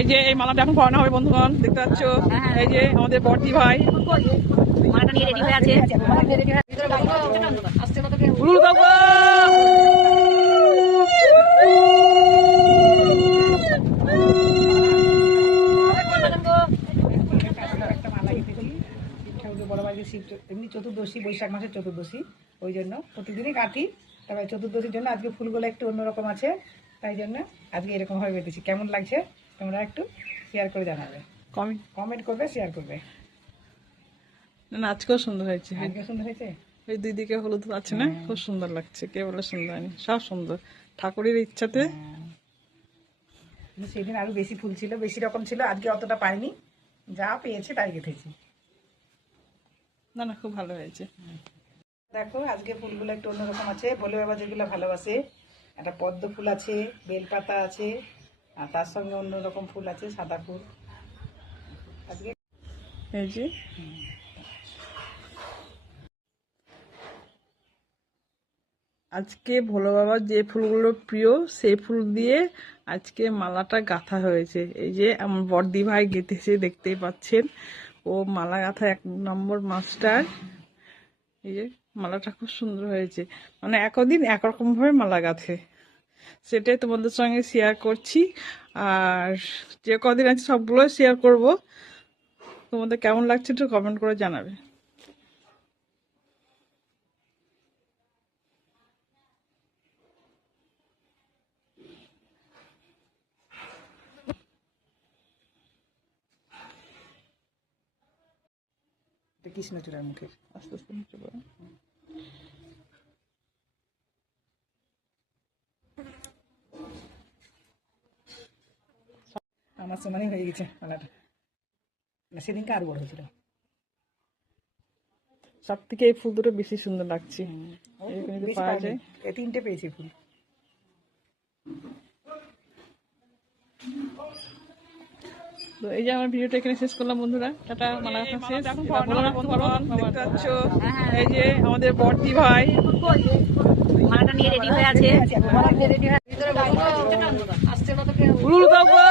এই যে এই মালাটা এখন পরানো হবে বন্ধুগণ, দেখতে পাচ্ছ। এই যে আমাদের বর্দি ভাই মালাটা নিয়ে রেডি হয়ে আছে। এমনি চতুর্দশী, বৈশাখ মাসের চতুর্দশী, ওই জন্য প্রতিদিনই কাটি। তবে চতুর্দশীর জন্য আজকে ফুলগুলো একটু অন্যরকম আছে, তাই জন্য আজকে এরকম ভাবে বেঁধেছি। কেমন লাগছে তোমরা একটু শেয়ার করে জানাবে, কমেন্ট করবে, শেয়ার করবে। না আজকেও সুন্দর হয়েছে, আজকে সুন্দর হয়েছে। এই দুই দিকে হলুদ আছে না, খুব সুন্দর লাগছে। কে বলে সুন্দর হয়নি? সব সুন্দর, ঠাকুরের ইচ্ছাতে। সেদিন আরো বেশি ফুল ছিল, বেশি রকম ছিল, আজকে অতটা পাইনি, যা পেয়েছে তাই গেঁথেছি। না না, খুব ভালো হয়েছে। দেখো আজকে ফুলগুলো একটু অন্যরকম আছে। ভোলে বাবা যেগুলো ভালোবাসে, একটা পদ্ম ফুল আছে, বেলপাতা আছে, আর তার সঙ্গে অন্যরকম ফুল আছে, সাদা ফুল। আজকে এই যে আজকে ভোলে বাবার যে ফুলগুলো প্রিয় সেই ফুল দিয়ে আজকে মালাটা গাঁথা হয়েছে। এই যে আমার বর্দি ভাই গেঁথেছে, দেখতেই পাচ্ছেন। ও মালা গাঁথা 1 নম্বর মাস্টার। এই যে মালাটা খুব সুন্দর হয়েছে, মানে একদিন একরকম ভাবে মালা গাঁথে, সেটাই তোমাদের সঙ্গে শেয়ার করছি। আর যে কদিন আছে সবগুলো শেয়ার করব। তোমাদের কেমন লাগছে একটু কমেন্ট করে জানাবে। কৃষ্ণচূড়ার মুখের আস্তে আস্তে নিচে পড়ো। আমার সমানই হয়ে গেছে মালাটা, সেদিনকে আরো বড় হয়েছিল। সব থেকে এই ফুল দুটো বেশি সুন্দর লাগছে, এখানে বেশি পাওয়া পাইনি, যায়। এই 3টে পেয়েছি ফুল। তো এই যে আমার ভিডিওটা এখানে শেষ করলাম বন্ধুরা, টাটা। মালা গাঁথা শেষ। দেখতে পাচ্ছ এই যে আমাদের বর্দি ভাই মালাটা নিয়ে রেডি হয়ে আছে। উলুল বাবা।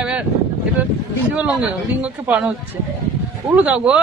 এবার এটা দ্বিতীয় লিঙ্গকে পড়ানো হচ্ছে। উলু দাও গো।